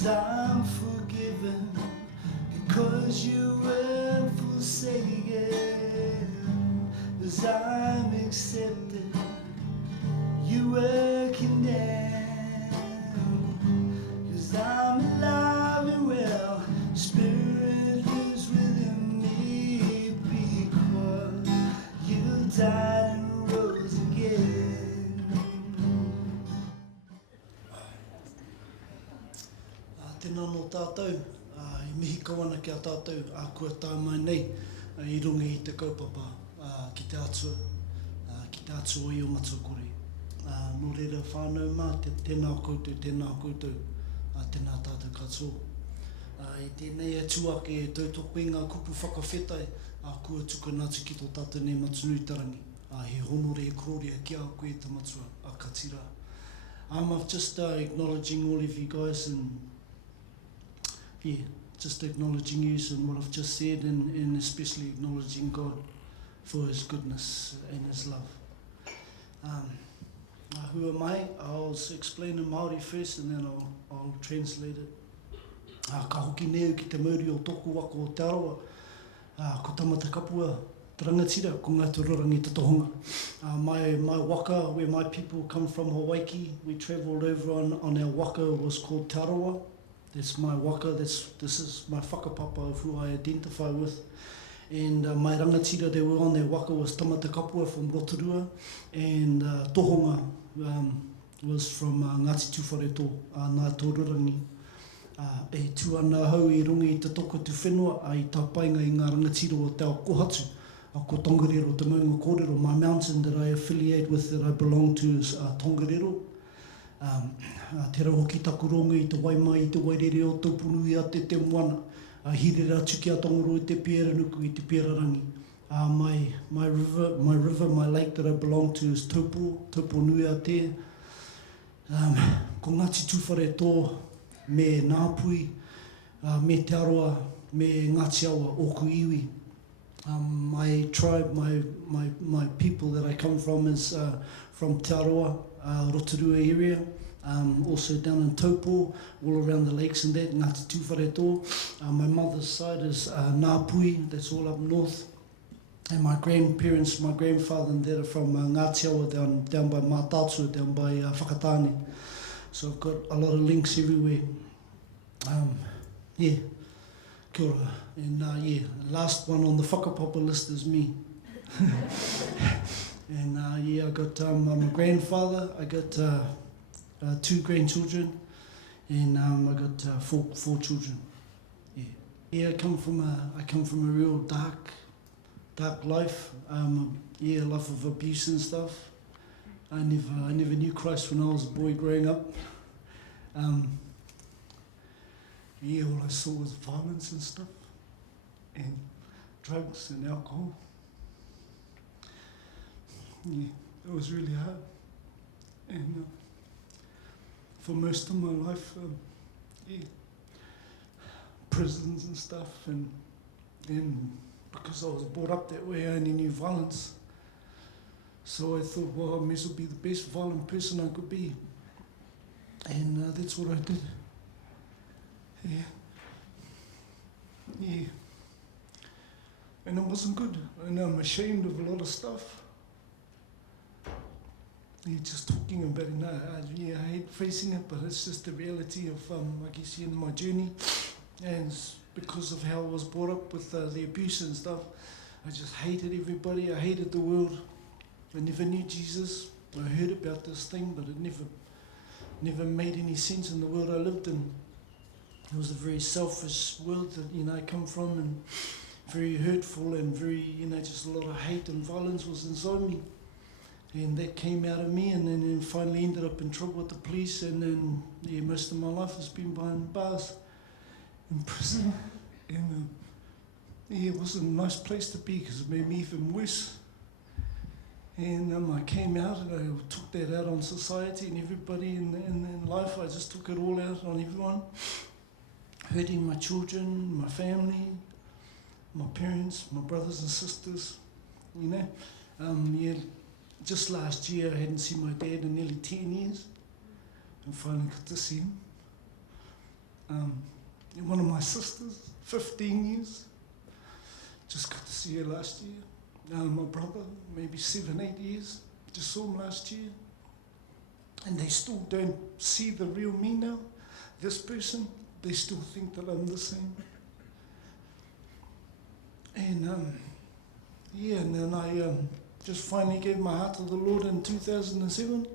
'cause I'm forgiven, because you were forsaken, 'cause I'm accepted, you were condemned, 'cause I'm alive and well, Spirit lives within me, because you died and rose again. Tēnā no tātou, I mihi kawana ki a tātou, kua tā mai nei, I runga i te kaupapa, ki te atua, ki te atua i o Matukore. No reira whānau mā, tēnā koutou, tēnā tātou katoa. I tēnei e tuake e tautoko i ngā kupu whakawhetai, kua tukanatu ki tō tātou nei matunui tarangi. He honore e kororia ki a koe te matua, ka tira. I'm just acknowledging all of you guys and just acknowledging you and what I've just said, and especially acknowledging God for His goodness and His love. Who am I? I'll explain in Māori first and then I'll translate it. Ka hoki neu ki te mauri o tōku waka o te arawa, ko tamata kapua te rangatira, ko ngā tūrorangi te tohunga. My waka, where my people come from, Hawaii, we travelled over on our waka, was called Te Arawa. That's my waka, this is my whakapapa of who I identify with. And my rangatira they were on their waka was Tamata Kapua from Rotorua, and Tohonga was from Ngāti Tuwhareto, Ngā Tōrurangi. E tuana hau I runga I te toko tu whenua, I tapainga I ngā rangatira o te ao kohatu, ko Tongariro, te maunga kōrero. My mountain that I affiliate with, that I belong to is Tongariro. Te rau hoki takuronga I te waimai, I te wairere o taupunu I a te moana. Hirera tuki a tongoro I te pēra nuku I te pēra rangi. My river, my lake that I belong to is Taupo nui a te. Ko Ngāti Tuwhareto, me Ngāpui, me Te Aroa, me Ngāti Awa, Oku Iwi. My tribe, my people that I come from is from Te Aroa, Rotorua area, also down in Taupo, all around the lakes and that, Ngāti Tuwhareto. My mother's side is Ngāpui, that's all up north. And my grandparents, my grandfather and that are from Ngāti Awa down by Mātātua, down by Whakatāne. So I've got a lot of links everywhere. Kia ora. And last one on the whakapapa list is me. And I got, I'm a grandfather, I got 2 grandchildren, and I got 4 children. I come from a real dark life. Life of abuse and stuff. I never knew Christ when I was a boy growing up. All I saw was violence and stuff, and drugs and alcohol. It was really hard. And for most of my life, prisons and stuff, and because I was brought up that way, I only knew violence. So I thought, well, I may as well be the best violent person I could be. And that's what I did. And it wasn't good. And I'm ashamed of a lot of stuff. Just talking about it now, I hate facing it, but it's just the reality of, I guess, in my journey. And because of how I was brought up with the abuse and stuff, I just hated everybody. I hated the world. I never knew Jesus. I heard about this thing, but it never made any sense in the world I lived in. It was a very selfish world that I come from, and very hurtful, and very just a lot of hate and violence was inside me, and that came out of me, and then finally ended up in trouble with the police, and then most of my life has been behind bars, in prison, and it wasn't a nice place to be because it made me even worse. And I came out and I took that out on society and everybody in life. I just took it all out on everyone. Hurting my children, my family, my parents, my brothers and sisters, Just last year I hadn't seen my dad in nearly 10 years. And finally got to see him. One of my sisters, 15 years. Just got to see her last year. My brother, maybe 7, 8 years. Just saw him last year. And they still don't see the real me now. This person, they still think that I'm the same. And and then I just finally gave my heart to the Lord in 2007.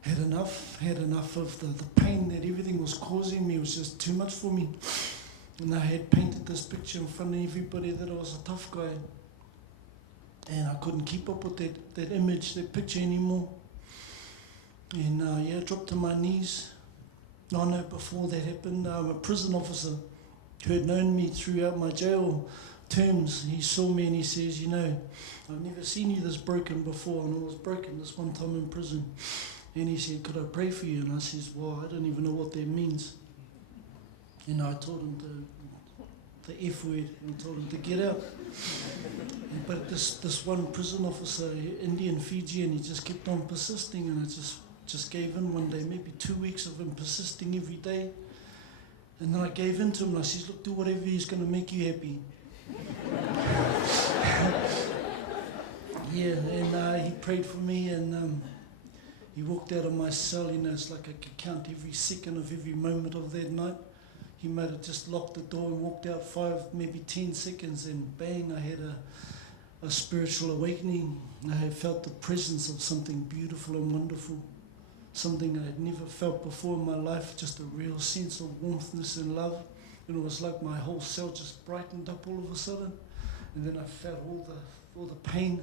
Had enough of the pain that everything was causing me. It was just too much for me. And I had painted this picture in front of everybody that I was a tough guy. And I couldn't keep up with that image, that picture anymore. And I dropped to my knees. No, before that happened, a prison officer who had known me throughout my jail terms, he saw me and he says, I've never seen you this broken before, and I was broken this one time in prison. And he said, could I pray for you? And I says, well, I don't even know what that means. And I told him the F word, and I told him to get out. But this one prison officer, Indian Fijian, he just kept on persisting, and I just gave in one day, maybe 2 weeks of him persisting every day. And then I gave in to him, and I says, look, do whatever is going to make you happy. And he prayed for me, and he walked out of my cell. It's like I could count every second of every moment of that night. He might have just locked the door and walked out 5, maybe 10 seconds, and bang, I had a spiritual awakening. I had felt the presence of something beautiful and wonderful, something I had never felt before in my life, just a real sense of warmthness and love. And it was like my whole cell just brightened up all of a sudden. And then I felt all the pain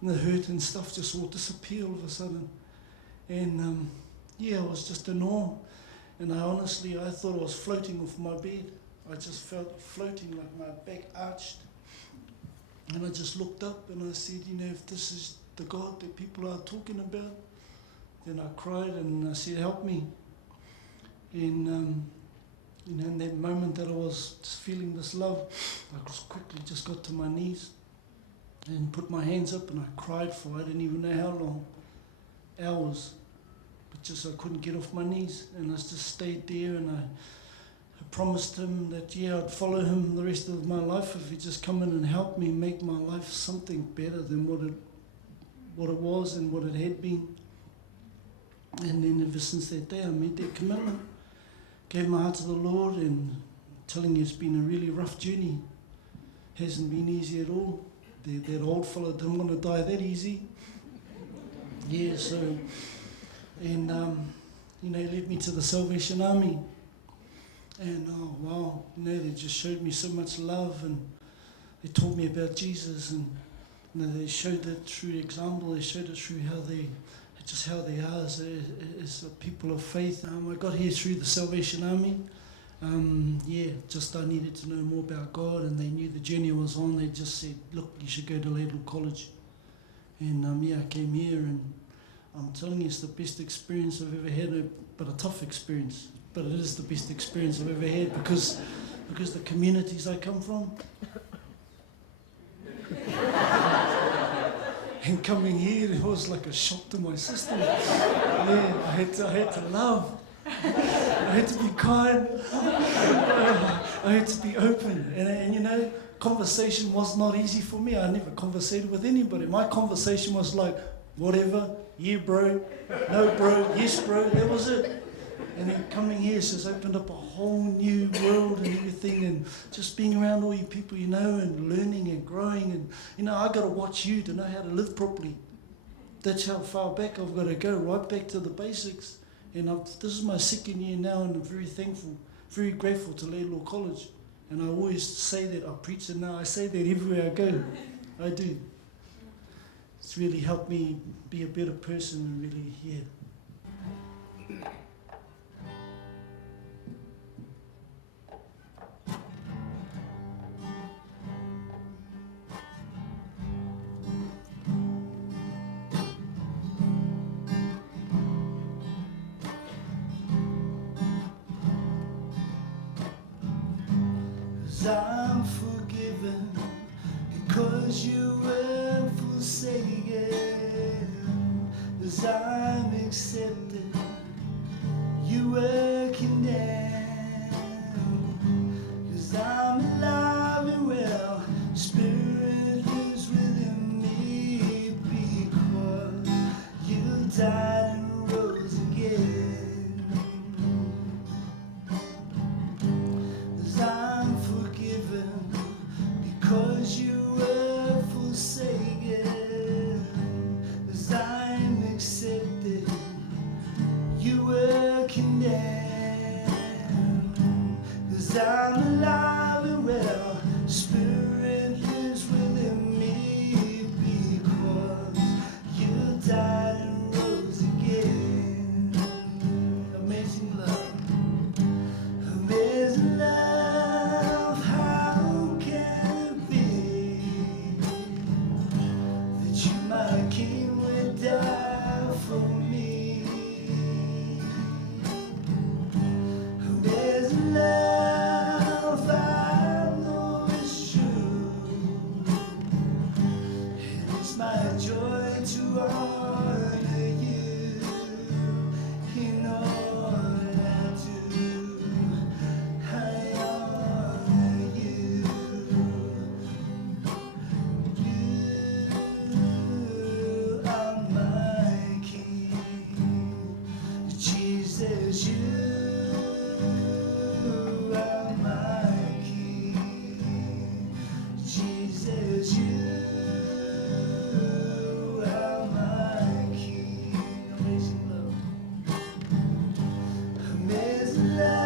and the hurt and stuff just all disappear all of a sudden. And I was just in awe. And I thought I was floating off my bed. I just felt floating, like my back arched. And I just looked up and I said, if this is the God that people are talking about, then I cried and I said, help me. And in that moment that I was just feeling this love, I just quickly just got to my knees and put my hands up, and I cried for I didn't even know how long, hours. But just I couldn't get off my knees, and I just stayed there, and I promised him that I'd follow him the rest of my life if he'd just come in and help me make my life something better than what it was and what it had been. And then ever since that day I made that commitment, gave my heart to the Lord, and I'm telling you, it's been a really rough journey. Hasn't been easy at all. That old fella didn't want to die that easy. He led me to the Salvation Army. And oh wow, they just showed me so much love, and they taught me about Jesus, and they showed it through example. They showed it through how they are as a people of faith. I got here through the Salvation Army. I needed to know more about God, and they knew the journey I was on. They just said, look, you should go to Laidlaw College. And I came here, and I'm telling you, it's the best experience I've ever had, but a tough experience. But it is the best experience I've ever had because the communities I come from. And coming here, it was like a shock to my system. I had to love. I had to be kind. I had to be open. And conversation was not easy for me. I never conversated with anybody. My conversation was like, whatever, yeah, bro, no, bro, yes, bro, that was it. And then coming here has just opened up a whole new world and everything, and just being around all you people, and learning and growing. And, I got to watch you to know how to live properly. That's how far back I've got to go, right back to the basics. And this is my second year now, and I'm very thankful, very grateful to Laidlaw College. And I always say that, I preach it now, I say that everywhere I go. I do. It's really helped me be a better person, and really, I'm forgiven because you were forsaken. As I'm accepted, you were condemned. I'm alive and well, Spirit lives within me, because you died and rose again. Amazing love, amazing love, how can it be that you, my King, would die for me? Amazing love, I know it's true. It is my joy to honor you in all I do. I honor you. You are my King, Jesus. You are my King, Jesus. You are my King. Amazing love, amazing love.